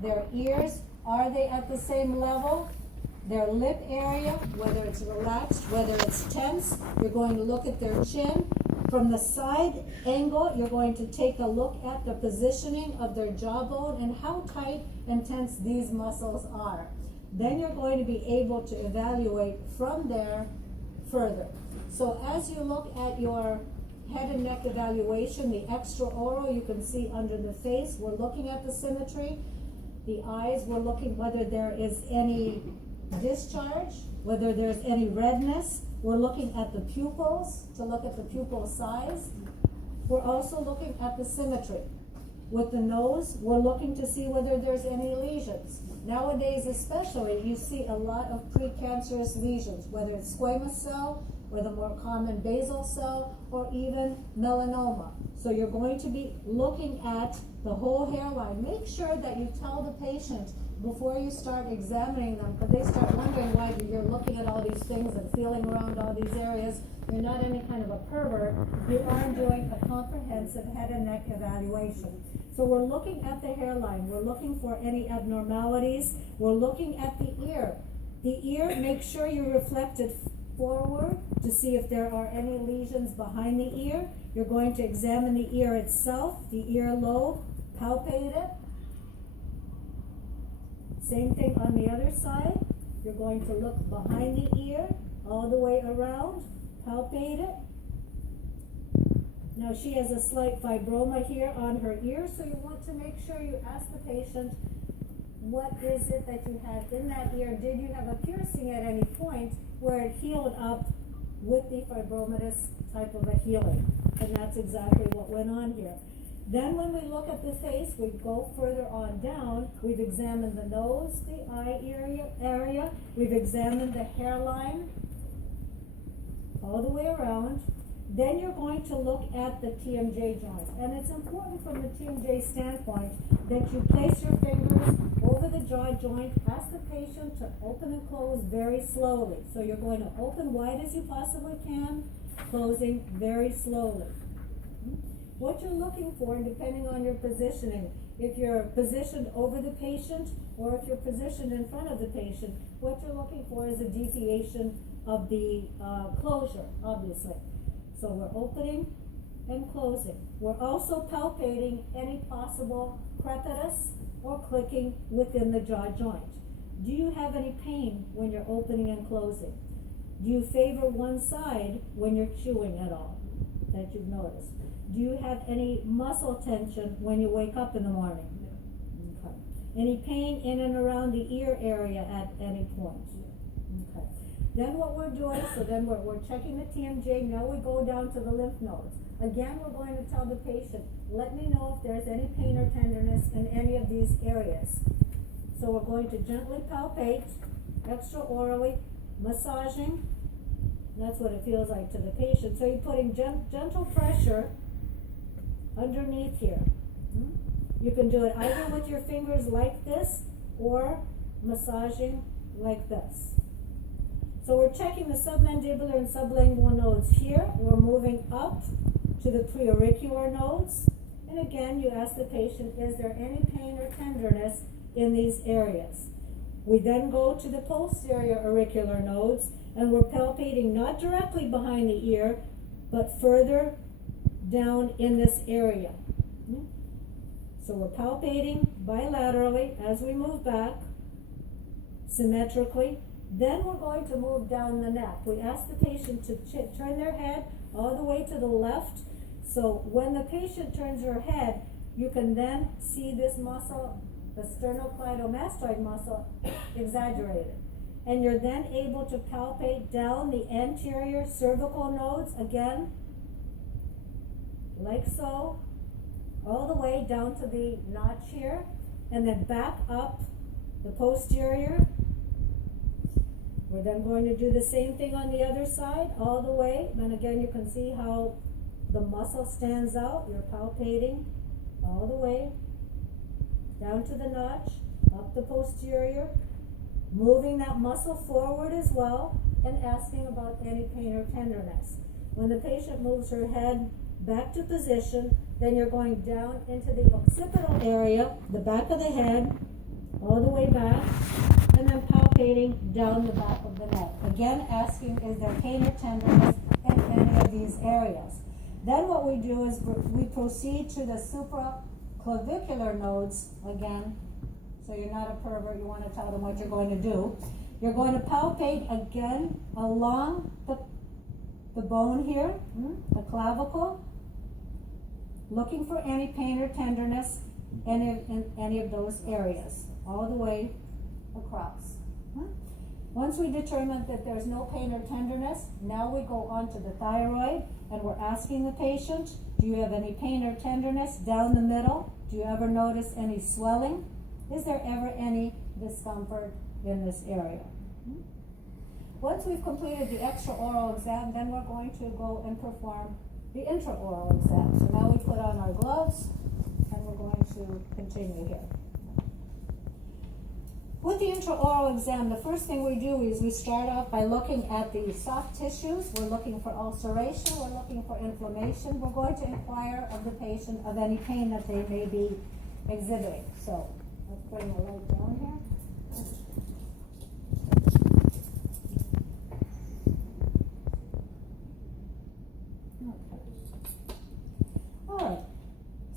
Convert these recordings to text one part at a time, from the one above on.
Their ears, are they at the same level? Their lip area, whether it's relaxed, whether it's tense, you're going to look at their chin. From the side angle, you're going to take a look at the positioning of their jawbone and how tight and tense these muscles are. Then you're going to be able to evaluate from there further. So as you look at your head and neck evaluation, the extraoral, you can see under the face, we're looking at the symmetry. The eyes, we're looking whether there is any discharge, whether there's any redness. We're looking at the pupils to look at the pupil size. We're also looking at the symmetry. With the nose, we're looking to see whether there's any lesions. Nowadays especially, you see a lot of precancerous lesions, whether it's squamous cell, or the more common basal cell, or even melanoma. So you're going to be looking at the whole hairline. Make sure that you tell the patient before you start examining them, because they start wondering why you're looking at all these things and feeling around all these areas. You're not any kind of a pervert. You are doing a comprehensive head and neck evaluation. So we're looking at the hairline. We're looking for any abnormalities. We're looking at the ear. The ear, make sure you reflect it forward to see if there are any lesions behind the ear. You're going to examine the ear itself, the earlobe, palpate it. Same thing on the other side. You're going to look behind the ear, all the way around, palpate it. Now she has a slight fibroma here on her ear, so you want to make sure you ask the patient, what is it that you had in that ear? Did you have a piercing at any point where it healed up with the fibromatous type of a healing? And that's exactly what went on here. Then when we look at the face, we go further on down. We've examined the nose, the eye area. We've examined the hairline all the way around. Then you're going to look at the TMJ joint. And it's important from the TMJ standpoint that you place your fingers over the jaw joint. Ask the patient to open and close very slowly. So you're going to open wide as you possibly can, closing very slowly. What you're looking for, depending on your positioning, if you're positioned over the patient or if you're positioned in front of the patient, what you're looking for is a deviation of the closure, obviously. So we're opening and closing. We're also palpating any possible crepitus or clicking within the jaw joint. Do you have any pain when you're opening and closing? Do you favor one side when you're chewing at all that you've noticed? Do you have any muscle tension when you wake up in the morning? No. Okay. Any pain in and around the ear area at any point? Okay. Then what we're doing, so then we're checking the TMJ. Now we go down to the lymph nodes. Again, we're going to tell the patient, let me know if there's any pain or tenderness in any of these areas. So we're going to gently palpate, extraorally, massaging. That's what it feels like to the patient. So you're putting gentle pressure underneath here. You can do it either with your fingers like this or massaging like this. So we're checking the submandibular and sublingual nodes here. We're moving up to the preauricular nodes. And again, you ask the patient, is there any pain or tenderness in these areas? We then go to the posterior auricular nodes, and we're palpating not directly behind the ear, but further down in this area. So we're palpating bilaterally as we move back, symmetrically. Then we're going to move down the neck. We ask the patient to turn their head all the way to the left. So when the patient turns her head, you can then see this muscle, the sternocleidomastoid muscle, exaggerated. And you're then able to palpate down the anterior cervical nodes again, like so, all the way down to the notch here, and then back up the posterior. We're then going to do the same thing on the other side, all the way. And again, you can see how the muscle stands out. You're palpating all the way down to the notch, up the posterior, moving that muscle forward as well, and asking about any pain or tenderness. When the patient moves her head back to position, then you're going down into the occipital area, the back of the head, all the way back, and then palpating down the back of the neck. Again, asking, is there pain or tenderness in any of these areas? Then what we do is we proceed to the supraclavicular nodes again. So you're not a pervert, you want to tell them what you're going to do. You're going to palpate again along the bone here, the clavicle, looking for any pain or tenderness in any of those areas, all the way across. Once we determine that there's no pain or tenderness, now we go on to the thyroid, and we're asking the patient, do you have any pain or tenderness down the middle? Do you ever notice any swelling? Is there ever any discomfort in this area? Once we've completed the extraoral exam, then we're going to go and perform the intraoral exam. So now we put on our gloves, and we're going to continue here. With the intraoral exam, the first thing we do is we start off by looking at the soft tissues. We're looking for ulceration, we're looking for inflammation. We're going to inquire of the patient of any pain that they may be exhibiting. So let's bring the light down here.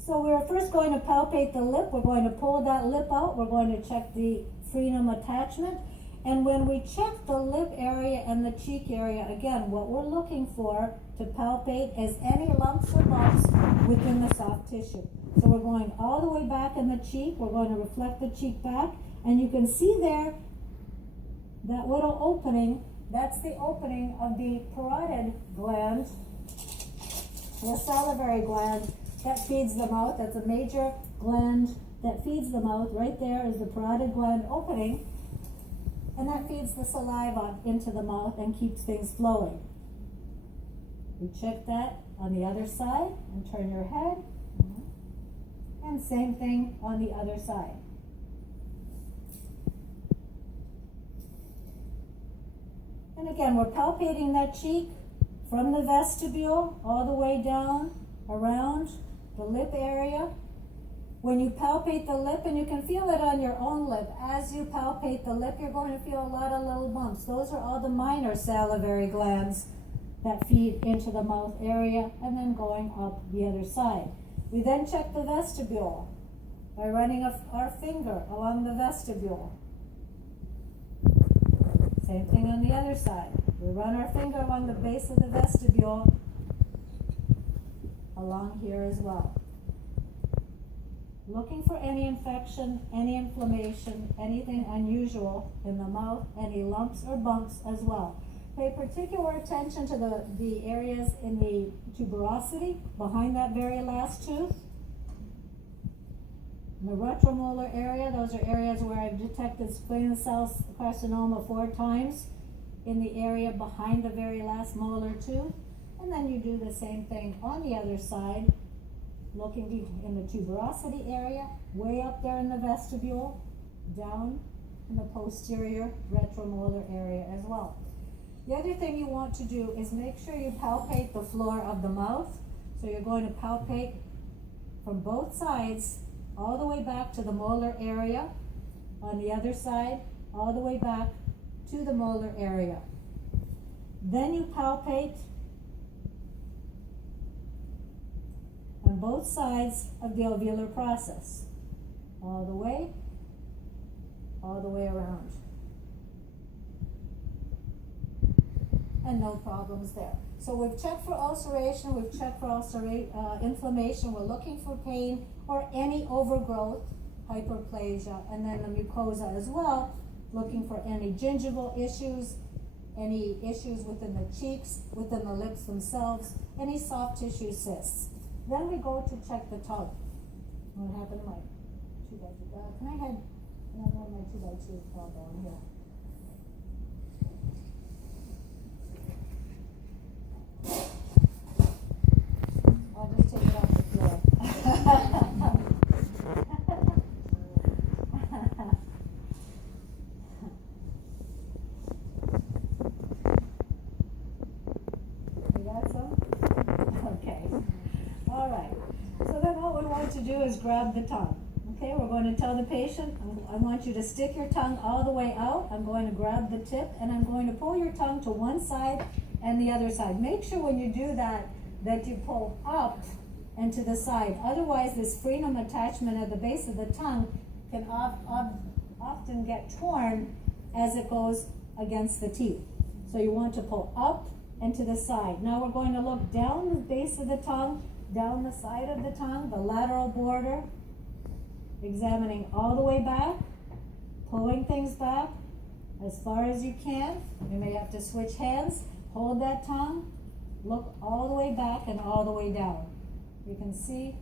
So we're first going to palpate the lip. We're going to pull that lip out. We're going to check the frenum attachment. And when we check the lip area and the cheek area, again, what we're looking for to palpate is any lumps or bumps within the soft tissue. So we're going all the way back in the cheek. We're going to reflect the cheek back. And you can see there that little opening. That's the opening of the parotid gland, the salivary gland, that feeds the mouth. That's a major gland that feeds the mouth. Right there is the parotid gland opening, and that feeds the saliva into the mouth and keeps things flowing. We check that on the other side and turn your head, and same thing on the other side. And again, we're palpating that cheek from the vestibule all the way down around the lip area. When you palpate the lip, and you can feel it on your own lip, as you palpate the lip, you're going to feel a lot of little bumps. Those are all the minor salivary glands that feed into the mouth area, and then going up the other side. We then check the vestibule by running our finger along the vestibule. Same thing on the other side. We run our finger along the base of the vestibule, along here as well. Looking for any infection, any inflammation, anything unusual in the mouth, any lumps or bumps as well. Pay particular attention to the areas in the tuberosity, behind that very last tooth. In the retromolar area, those are areas where I've detected squamous cell carcinoma 4 times, in the area behind the very last molar tooth. And then you do the same thing on the other side, looking in the tuberosity area, way up there in the vestibule, down in the posterior retromolar area as well. The other thing you want to do is make sure you palpate the floor of the mouth. So you're going to palpate from both sides, all the way back to the molar area, on the other side, all the way back to the molar area. Then you palpate on both sides of the alveolar process, all the way around. And no problems there. So we've checked for ulceration, we've checked for inflammation, we're looking for pain or any overgrowth, hyperplasia, and then the mucosa as well, looking for any gingival issues, any issues within the cheeks, within the lips themselves, any soft tissue cysts. Then we go to check the tongue. What happened to my 2x2? Can I have another one of my 2x2 fall down here? I'll just take it off the floor. You got some? Okay. All right. So then what we want to do is grab the tongue. Okay, we're going to tell the patient, I want you to stick your tongue all the way out. I'm going to grab the tip and I'm going to pull your tongue to one side and the other side. Make sure when you do that, that you pull up and to the side. Otherwise, this frenum attachment at the base of the tongue can often get torn as it goes against the teeth. So you want to pull up and to the side. Now we're going to look down the base of the tongue, down the side of the tongue, the lateral border, examining all the way back, pulling things back as far as you can. You may have to switch hands. Hold that tongue, look all the way back and all the way down. You can see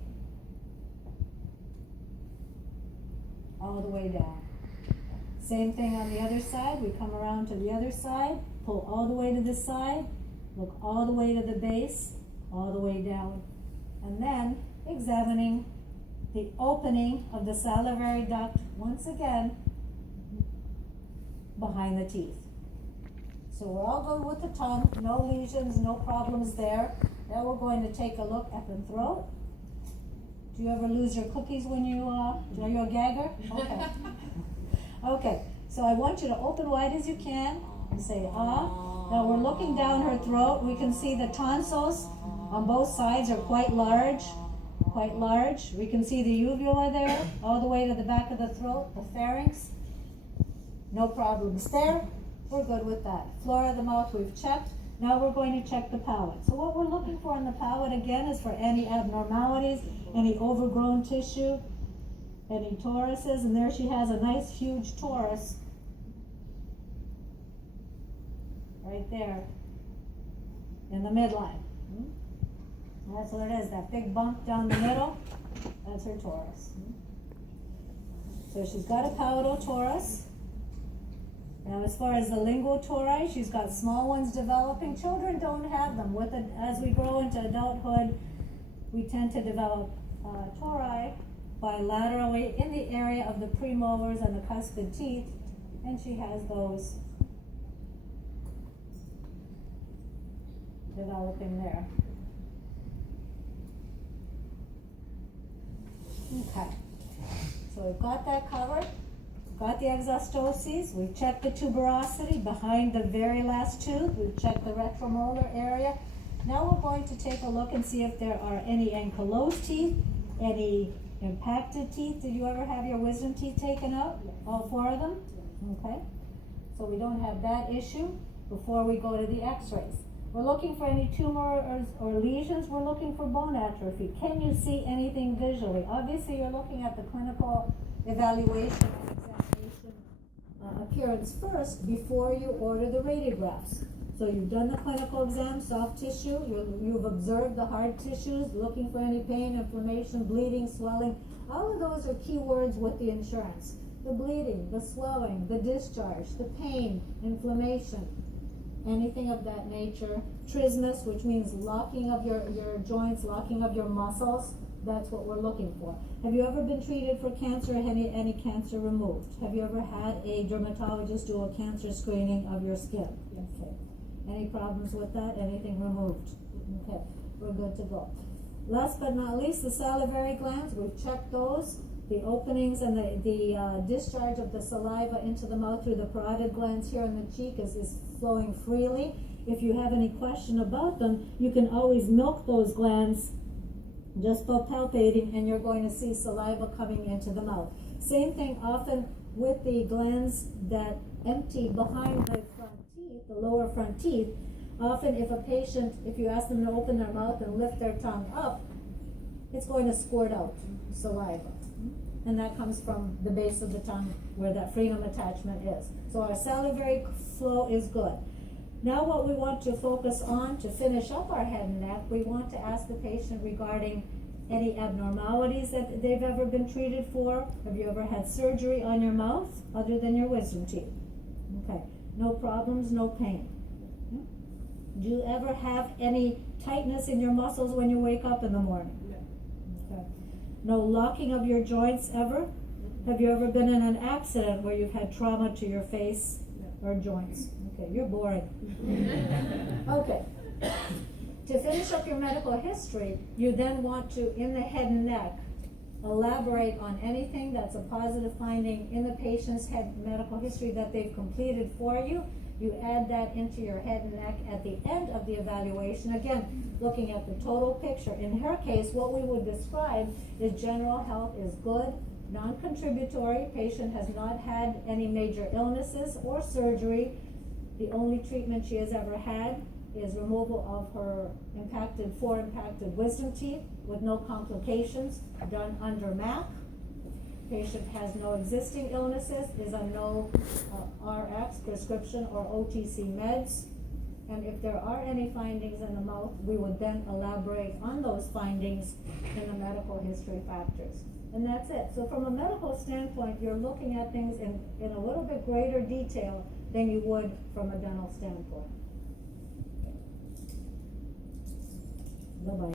all the way down. Same thing on the other side. We come around to the other side, pull all the way to the side, look all the way to the base, all the way down. And then examining the opening of the salivary duct once again behind the teeth. So we're all good with the tongue, no lesions, no problems there. Now we're going to take a look at the throat. Do you ever lose your cookies when you, are you a gagger? Okay. Okay, so I want you to open wide as you can and say, ah. Now we're looking down her throat. We can see the tonsils on both sides are quite large. We can see the uvula there, all the way to the back of the throat, the pharynx. No problems there. We're good with that. Floor of the mouth we've checked. Now we're going to check the palate. So what we're looking for in the palate again is for any abnormalities, any overgrown tissue, any toruses, and there she has a nice huge torus right there in the midline. That's what it is, that big bump down the middle, that's her torus. So she's got a palatal torus. Now as far as the lingual tori, she's got small ones developing. Children don't have them. As we grow into adulthood, we tend to develop tori bilaterally in the area of the premolars and the cuspid teeth, and she has those developing there. Okay, so we've got that covered. We've got the exostoses. We've checked the tuberosity behind the very last tooth. We've checked the retromolar area. Now we're going to take a look and see if there are any ankylosed teeth, any impacted teeth. Did you ever have your wisdom teeth taken out? All four of them? Okay. So we don't have that issue before we go to the x-rays. We're looking for any tumors or lesions. We're looking for bone atrophy. Can you see anything visually? Obviously, you're looking at the clinical evaluation and examination appearance first before you order the radiographs. So you've done the clinical exam, soft tissue, you've observed the hard tissues, looking for any pain, inflammation, bleeding, swelling. All of those are key words with the insurance. The bleeding, the swelling, the discharge, the pain, inflammation, anything of that nature. Trismus, which means locking of your joints, locking of your muscles. That's what we're looking for. Have you ever been treated for cancer, any cancer removed? Have you ever had a dermatologist do a cancer screening of your skin? Yes. Okay. Any problems with that? Anything removed? Okay, we're good to go. Last but not least, the salivary glands. We've checked those. The openings and the discharge of the saliva into the mouth through the parotid glands here in the cheek is flowing freely. If you have any question about them, you can always milk those glands just by palpating, and you're going to see saliva coming into the mouth. Same thing often with the glands that empty behind the front teeth, the lower front teeth. Often if you ask them to open their mouth and lift their tongue up, it's going to squirt out saliva. And that comes from the base of the tongue where that frenum attachment is. So our salivary flow is good. Now what we want to focus on to finish up our head and neck, we want to ask the patient regarding any abnormalities that they've ever been treated for. Have you ever had surgery on your mouth other than your wisdom teeth? Okay. No problems, no pain. Do you ever have any tightness in your muscles when you wake up in the morning? No. Okay. No locking of your joints ever? Have you ever been in an accident where you've had trauma to your face or joints? Okay, you're boring. Okay. To finish up your medical history, you then want to, in the head and neck, elaborate on anything that's a positive finding in the patient's medical history that they've completed for you. You add that into your head and neck at the end of the evaluation. Again, looking at the total picture. In her case, what we would describe is general health is good, non-contributory. Patient has not had any major illnesses or surgery. The only treatment she has ever had is removal of her four impacted wisdom teeth with no complications, done under MAC. Patient has no existing illnesses, is on no RX, prescription or OTC meds. And if there are any findings in the mouth, we would then elaborate on those findings in the medical history factors. And that's it. So from a medical standpoint, you're looking at things in a little bit greater detail than you would from a dental standpoint. Bye-bye.